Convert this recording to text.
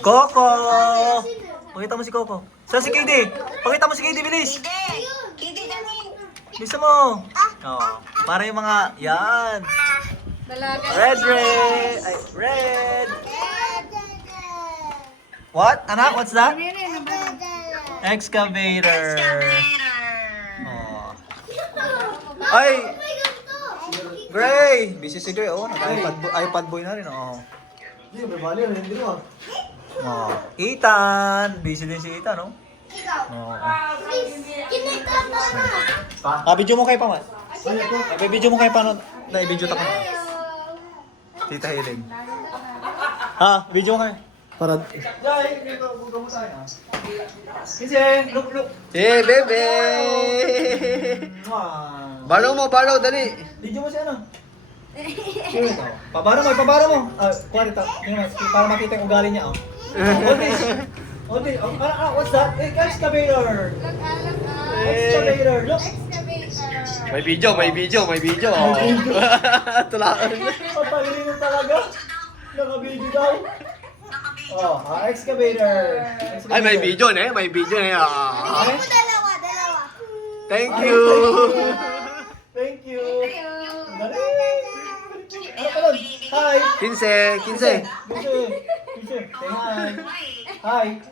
Coco! Pakita mo si Coco. Saan si KD? Pakita mo si KD, bilis! Bisa mo! Oh, para yung mga, yan! Red, red! Ay, red! What? Anak, what's that? Excavator! Oh. Ay! Gray! Busy si Gray. Oh, nag-iPad boy na rin. Oh. Oh. Ethan! Busy din si Ethan, no? Oh. Video mo kay Paman. Video mo kay Paman. Video ta ko. Tita Hiling. Video mo kay. Para. Look. Hey, bebe! Balo, dali. Video mo siya, ano? Pabara mo. Kuwarita. Para makita yung ugali niya, oh. What's that? Excavator! Excavator! Look! May video. Tulaan. Papalino talaga. Naka-video daw. Excavator. Ay, may video na. Dalawa. Thank you. Thank you. Hi. 15. Say hi. Hi.